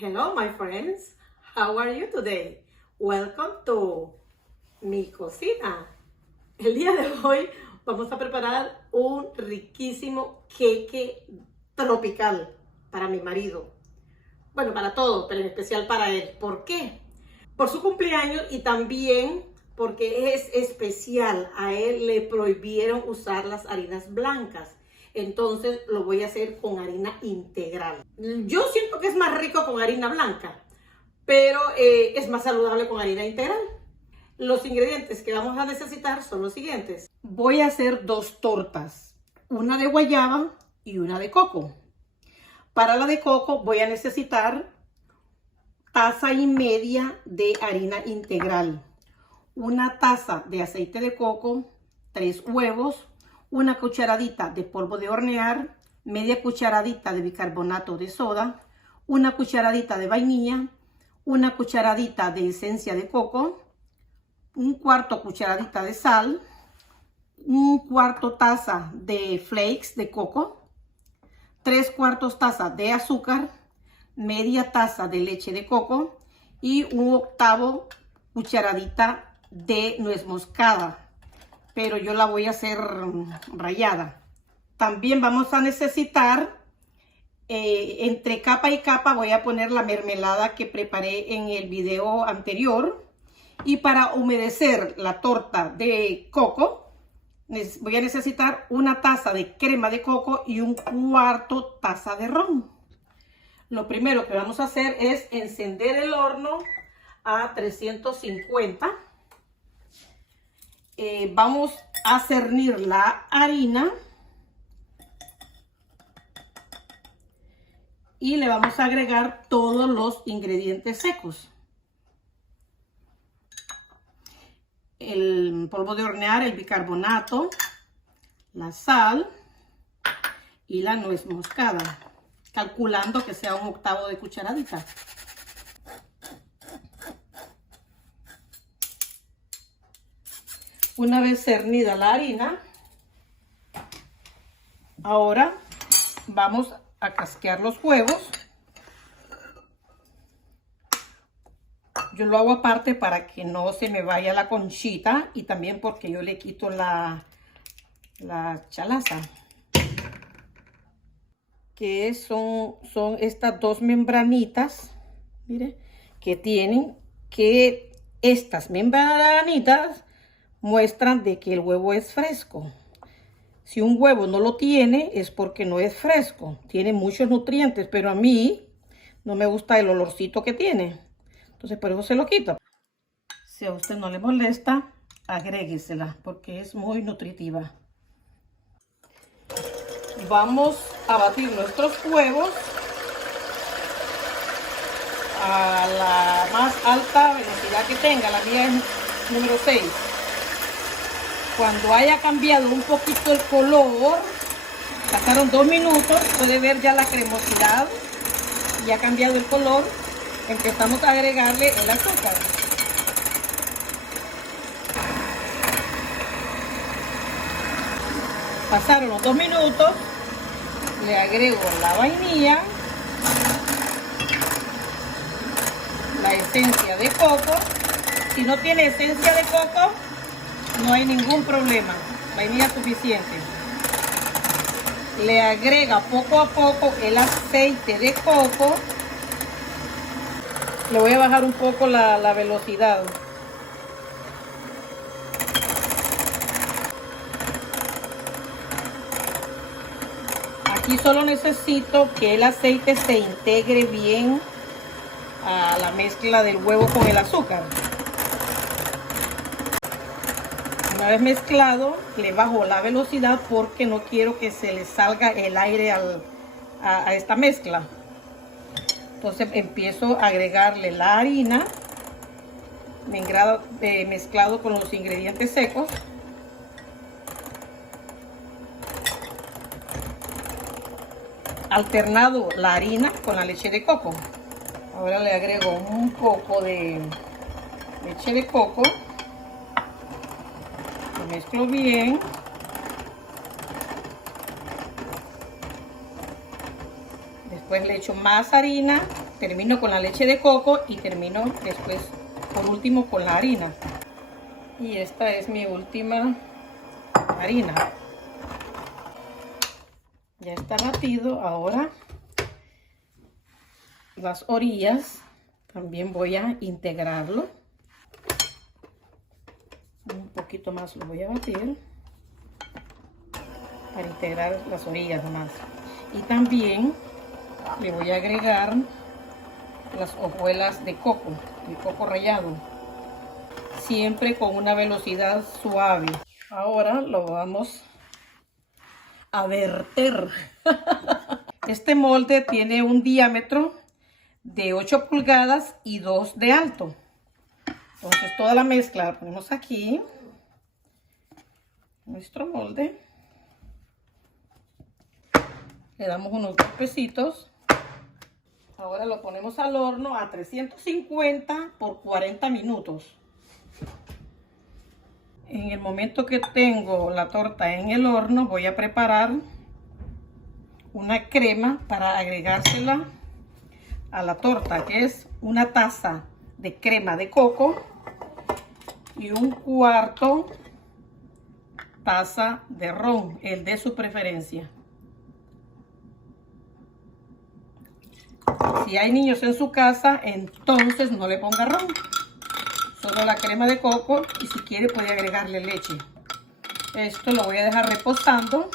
Hello, my friends. How are you today? Welcome to mi cocina. El día de hoy vamos a preparar un riquísimo queque tropical para mi marido. Bueno, para todos, pero en especial para él. ¿Por qué? Por su cumpleaños y también porque es especial. A él le prohibieron usar las harinas blancas. Entonces lo voy a hacer con harina integral. Yo siento que es más rico con harina blanca, pero es más saludable con harina integral. Los ingredientes que vamos a necesitar son los siguientes. Voy a hacer dos tortas, una de guayaba y una de coco. Para la de coco voy a necesitar taza y media de harina integral, una taza de aceite de coco, 3 huevos, una cucharadita de polvo de hornear, media cucharadita de bicarbonato de soda, una cucharadita de vainilla, una cucharadita de esencia de coco, un cuarto cucharadita de sal, un cuarto taza de flakes de coco, 3/4 taza de azúcar, media taza de leche de coco y 1/8 cucharadita de nuez moscada, pero yo la voy a hacer rallada. También vamos a necesitar, entre capa y capa voy a poner la mermelada que preparé en el video anterior. Y para humedecer la torta de coco, voy a necesitar una taza de crema de coco y 1/4 taza de ron. Lo primero que vamos a hacer es encender el horno a 350. Vamos a cernir la harina y le vamos a agregar todos los ingredientes secos. El polvo de hornear, el bicarbonato, la sal y la nuez moscada, calculando que sea 1/8 de cucharadita. Una vez cernida la harina, ahora vamos a casquear los huevos. Yo lo hago aparte para que no se me vaya la conchita y también porque yo le quito la chalaza. Que son estas dos membranitas, mire, que tienen, que estas membranitas muestran de que el huevo es fresco. Si un huevo no lo tiene es porque no es fresco. Tiene muchos nutrientes, pero a mí no me gusta el olorcito que tiene. Entonces por eso se lo quito. Si a usted no le molesta, agréguesela porque es muy nutritiva. Vamos a batir nuestros huevos a la más alta velocidad que tenga. La mía es número 6. Cuando haya cambiado un poquito el color, pasaron 2 minutos, puede ver ya la cremosidad y ha cambiado el color. Empezamos a agregarle el azúcar. Pasaron los 2 minutos, le agrego la vainilla, la esencia de coco. Si no tiene esencia de coco, no hay ningún problema, vainilla suficiente. Le agrega poco a poco el aceite de coco. Le voy a bajar un poco la velocidad. Aquí solo necesito que el aceite se integre bien a la mezcla del huevo con el azúcar. Una vez mezclado, le bajo la velocidad porque no quiero que se le salga el aire a esta mezcla. Entonces empiezo a agregarle la harina mezclado con los ingredientes secos. Alternado la harina con la leche de coco. Ahora le agrego un poco de leche de coco. Lo mezclo bien. Después le echo más harina termino con la leche de coco y termino después, por último, con la harina. Y esta es mi última harina. Ya está batido. Ahora las orillas también voy a integrarlo. Un poquito más lo voy a batir para integrar las orillas más. Y también le voy a agregar las hojuelas de coco, el coco rallado, siempre con una velocidad suave. Ahora lo vamos a verter. Este molde tiene un diámetro de 8 pulgadas y 2 de alto. Entonces toda la mezcla la ponemos aquí, nuestro molde. Le damos unos golpecitos. Ahora lo ponemos al horno a 350 por 40 minutos. En el momento que tengo la torta en el horno, voy a preparar una crema para agregársela a la torta, que es una taza de crema de coco y un cuarto taza de ron, el de su preferencia. Si hay niños en su casa, entonces no le ponga ron, solo la crema de coco, y si quiere puede agregarle leche. Esto lo voy a dejar reposando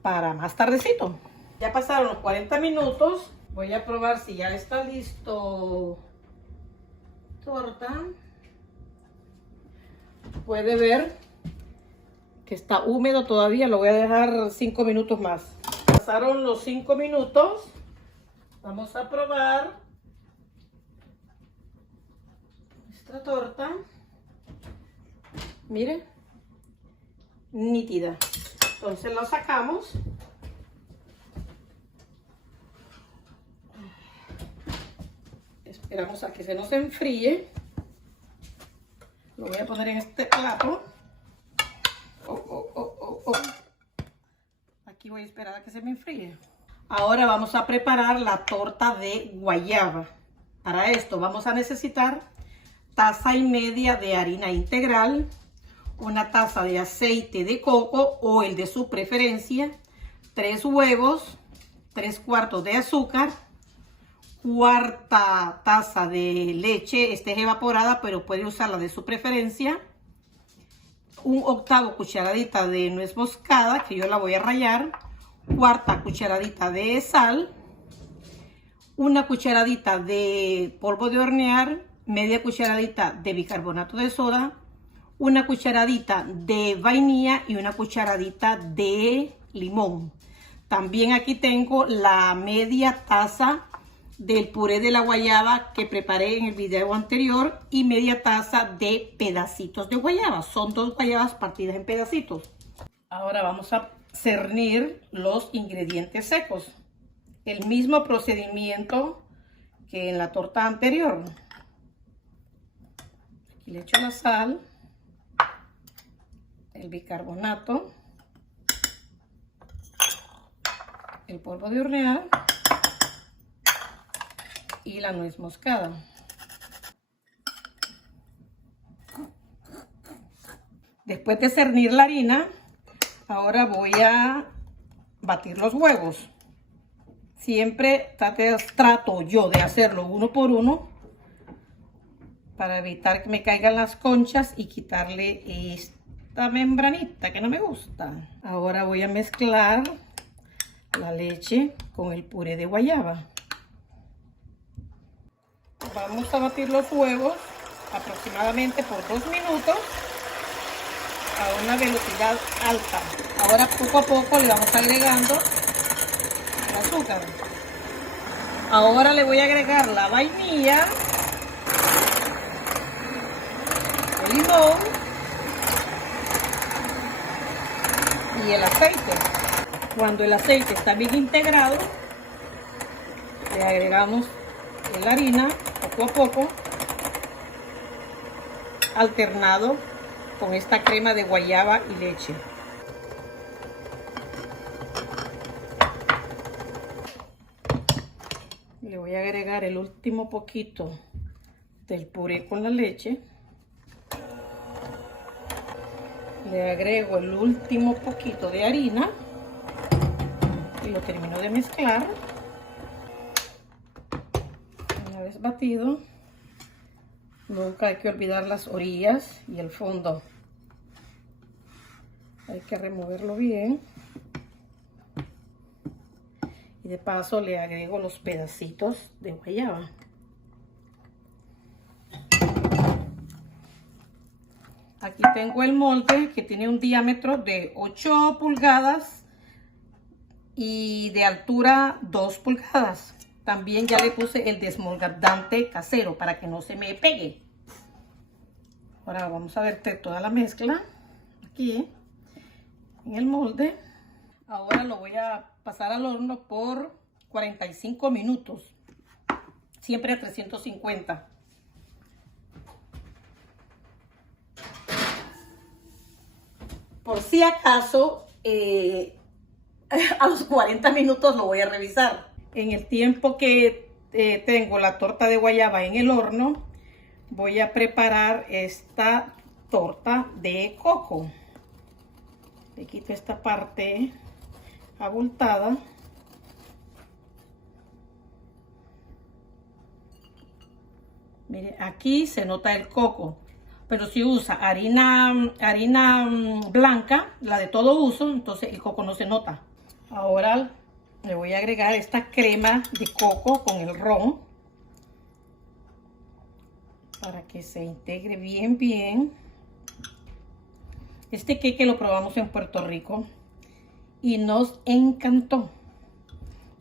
para más tardecito. Ya pasaron los 40 minutos. Voy a probar si ya está listo torta. Puede ver que está húmedo todavía. Lo voy a dejar 5 minutos más. Pasaron los 5 minutos. Vamos a probar esta torta. Miren, nítida. Entonces la sacamos. Esperamos a que se nos enfríe. Lo voy a poner en este plato. Aquí voy a esperar a que se me enfríe. Ahora vamos a preparar la torta de guayaba. Para esto vamos a necesitar taza y media de harina integral, una taza de aceite de coco o el de su preferencia, 3 huevos, 3 cuartos de azúcar, cuarta taza de leche, esta es evaporada, pero puede usar la de su preferencia, un octavo cucharadita de nuez moscada, que yo la voy a rallar, cuarta cucharadita de sal, una cucharadita de polvo de hornear, media cucharadita de bicarbonato de soda, una cucharadita de vainilla y una cucharadita de limón. También aquí tengo la media taza del puré de la guayaba que preparé en el video anterior y media taza de pedacitos de guayaba. Son 2 guayabas partidas en pedacitos. Ahora vamos a cernir los ingredientes secos. El mismo procedimiento que en la torta anterior. Aquí le echo la sal, el bicarbonato, el polvo de hornear y la nuez moscada. Después de cernir la harina, ahora voy a batir los huevos. Siempre trato yo de hacerlo uno por uno para evitar que me caigan las conchas y quitarle esta membranita que no me gusta. Ahora voy a mezclar la leche con el puré de guayaba. Vamos a batir los huevos aproximadamente por 2 minutos a una velocidad alta. Ahora poco a poco le vamos agregando el azúcar. Ahora le voy a agregar la vainilla, el limón y el aceite. Cuando el aceite está bien integrado, le agregamos la harina poco a poco, alternado con esta crema de guayaba y leche. agregar el último poquito del puré con la leche. Le agrego el último poquito de harina y lo termino de mezclar. Una vez batido, nunca hay que olvidar las orillas y el fondo. Hay que removerlo bien. Y de paso le agrego los pedacitos de guayaba. Aquí tengo el molde que tiene un diámetro de 8 pulgadas y de altura 2 pulgadas. También ya le puse el desmoldante casero para que no se me pegue. Ahora vamos a verter toda la mezcla aquí en el molde. Ahora lo voy a pasar al horno por 45 minutos, siempre a 350. Por si acaso, a los 40 minutos lo voy a revisar. En el tiempo que tengo la torta de guayaba en el horno, voy a preparar esta torta de coco. Le quito esta parte abultada. Mire, aquí se nota el coco, pero si usa harina blanca, la de todo uso, entonces el coco no se nota. Ahora le voy a agregar esta crema de coco con el ron para que se integre bien. Este queque lo probamos en Puerto Rico y nos encantó.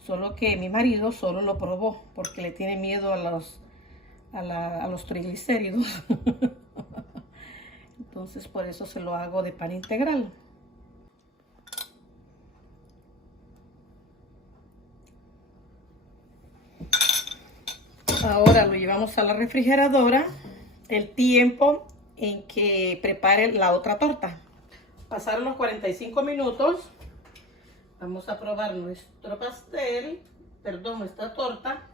Solo que mi marido solo lo probó porque le tiene miedo a los triglicéridos. Entonces por eso se lo hago de pan integral. Ahora lo llevamos a la refrigeradora el tiempo en que prepare la otra torta. Pasaron los 45 minutos. Vamos a probar nuestro pastel, nuestra torta.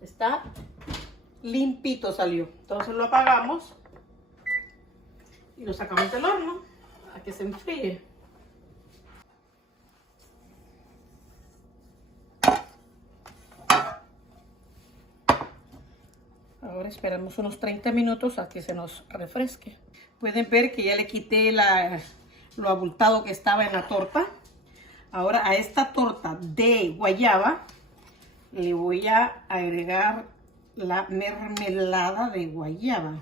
Está limpito, salió. Entonces lo apagamos y lo sacamos del horno a que se enfríe. Ahora esperamos unos 30 minutos a que se nos refresque. Pueden ver que ya le quité lo abultado que estaba en la torta. Ahora a esta torta de guayaba le voy a agregar la mermelada de guayaba.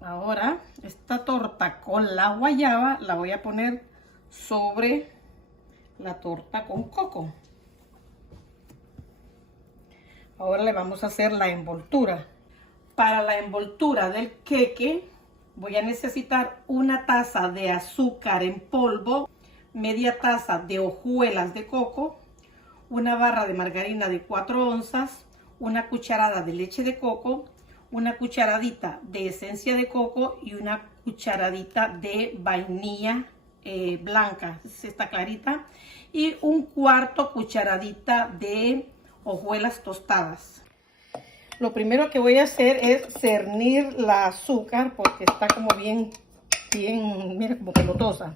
Ahora esta torta con la guayaba la voy a poner sobre la torta con coco. Ahora le vamos a hacer la envoltura. Para la envoltura del queque voy a necesitar una taza de azúcar en polvo, media taza de hojuelas de coco, una barra de margarina de 4 onzas, una cucharada de leche de coco, una cucharadita de esencia de coco y una cucharadita de vainilla blanca, esta clarita, y un cuarto cucharadita de hojuelas tostadas. Lo primero que voy a hacer es cernir la azúcar porque está como bien, mira, como pelotosa.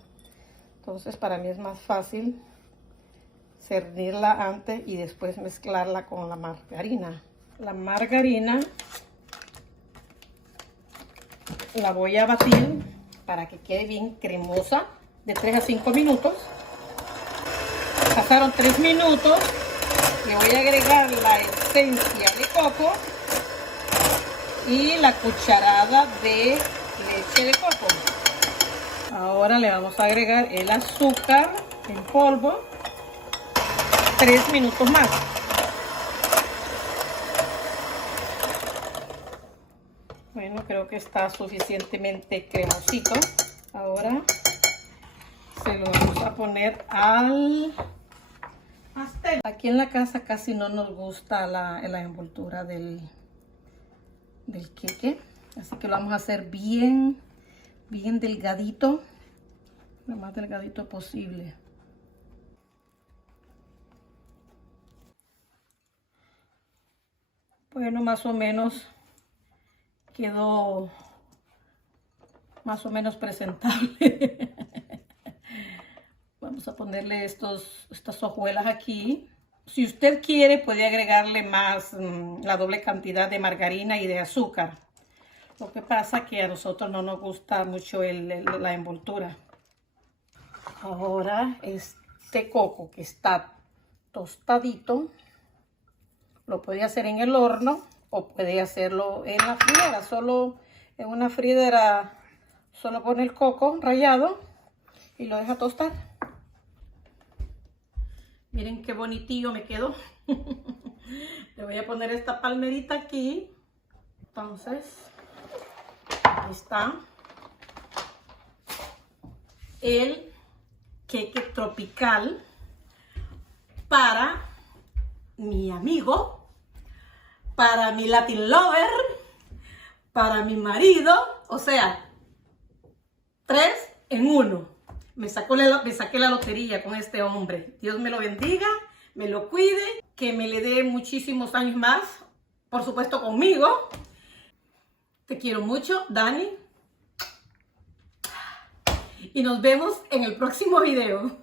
Entonces para mí es más fácil cernirla antes y después mezclarla con la margarina. La margarina la voy a batir para que quede bien cremosa de 3 a 5 minutos. Pasaron 3 minutos. Le voy a agregar la esencia de coco y la cucharada de leche de coco. Ahora le vamos a agregar el azúcar en polvo. 3 minutos más. Bueno, creo que está suficientemente cremosito. Ahora se lo vamos a poner al pastel. Aquí en la casa casi no nos gusta la envoltura del del queque. Así que lo vamos a hacer bien delgadito, lo más delgadito posible. Bueno, más o menos quedó más o menos presentable. Vamos a ponerle estas hojuelas aquí. Si usted quiere, puede agregarle más, la doble cantidad de margarina y de azúcar. Lo que pasa es que a nosotros no nos gusta mucho la envoltura. Ahora, este coco que está tostadito, lo puede hacer en el horno o puede hacerlo en la fridera. Solo en una fridera, solo pone el coco rallado y lo deja tostar. Miren qué bonitillo me quedó. Le voy a poner esta palmerita aquí. Entonces, ahí está el queque tropical para mi amigo, para mi Latin lover, para mi marido, o sea, 3 en 1. Me saqué la lotería con este hombre. Dios me lo bendiga, me lo cuide, que me le dé muchísimos años más, por supuesto conmigo. Te quiero mucho, Dani. Y nos vemos en el próximo video.